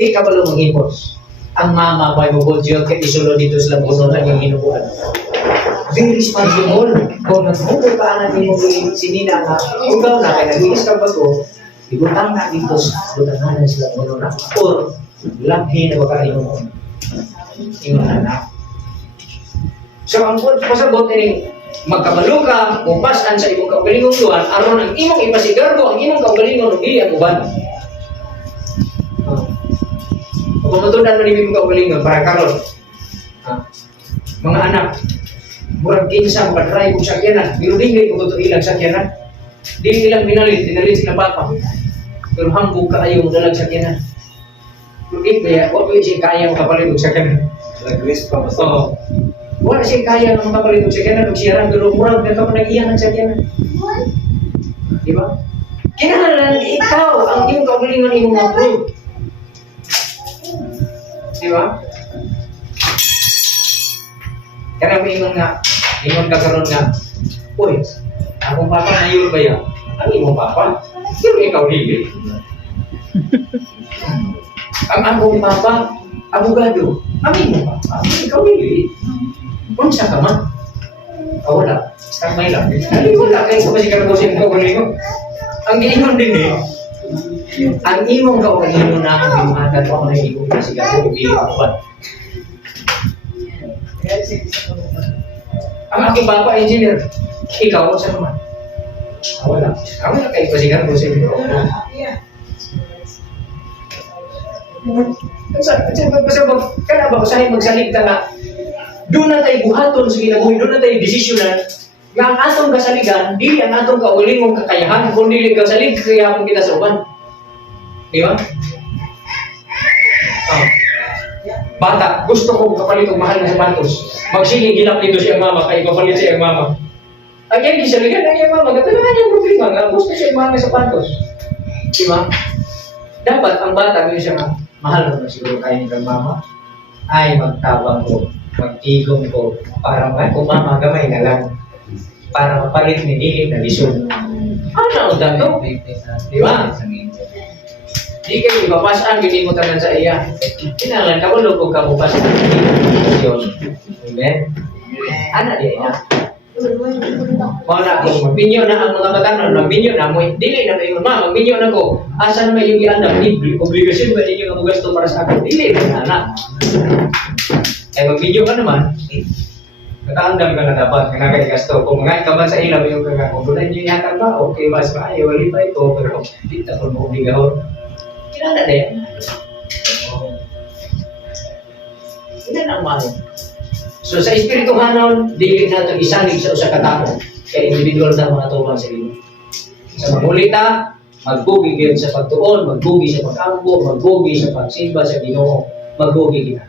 Di ka pala mag-impos. Ang mama pa mo budget kay isulo dito sa puno na yung hinubuan. Very responsible. Kung nagbuko ka na din mo sinina nga, kung daw na kaya nag-iis ka ba ko, ibutang na dito sa butanan sila puno na or labhi na baka mo. Yung anak. So ang pasabot ay magkabalo ka, mupasan sa imong kaugalingong luhan, aron ang imong ipasigarbo, ang imong kaugalingong rugi ang uban. Pagmatunan mo ni imong kaugalingon para karon. Mga anak, murag kinsa padrive og sakyanan, pero dili ko to ilang sakyanan. Dili ilang dinalit sila papa. Pero hambog ka ayo dalag sakyanan. Lugit kaya, wa siya kaya makapalit og sakyanan. Nag-risk pa ba sa? Oo. Wala siya kaya ng makapalit og sakyanan og siya pero murag na ka nag-iyan ng sakyanan. Di ba? Kinahanglan ikaw ang imong kaugalingon imong approve. Di ba? Kaya ingon ka karon nga, uy, akong papa na yun ba yan? Ang imong papa? Pero ikaw dili. Ang akong papa, abogado. Ang imong papa, ikaw dili. Unsa ka man? Wala. Kamay lang. Dali wala kayo sa pasikarbosin ko kunin. Ang giingon din ang imong kaugalingon na ang bimuhatan ko na imong pasikarbo og dili uban. Ang aking papa engineer, ikaw sa naman. Wala. Kami na kayo pasikarbo sa inyo. Kaya ba usahin magsalita nga doon na tayo buhaton sa ginabuhi, doon na tayo desisyonan nga ang atong kasaligan, dili ang atong kaugalingong kakayahan, kung dili kasalig, kaya akong kita sa uban. Di ba? Bata, gusto ko kapalit og mahal na sapatos. Magsige, gilap dito siyang mama, kaya kapalit siyang mama. Ang yan, gisaligan na yung mama, katalaman yung problema, nga gusto siyang mahal na sapatos. Di ba? Dapat ang bata, yun siya mahal na siguro kaya ng mama, ay magtabang ko, magtigong ko, para kung mama gamay na lang, para mapalit ni Dili na lisod. Ano na to? Di ba? Di kayo ipapasan, hindi mo tanan sa iya. Kailangan ka mo lupog ka mo pa sa posisyon. Amen? Ano di na? Wala kung magbinyo na ang mga batanon, magbinyo na mo, dili na kayo, ma, magbinyo na ko. Asan may yung iandam? Obligasyon ba ninyo ang gasto para sa akin? Dili na anak. Ay magbinyo ka naman, nakaandam ka na dapat, kaya gasto. Kung mga ikaman sa ilaw, yung kung bulan nyo yata ba, okay, mas maayo, wali pa ito, pero di na kung maobligahon. Kinala na yan. Hindi na ang mahal. So sa espirituhanon, dili na ito isalig sa usa ka tawo kay individual na mga tuman sa inyo. Sa magulita, magbugi gyud sa pagtuon, magbugi sa pag-ambo, magbugi sa pagsimba sa Ginoo, magbugi gyud.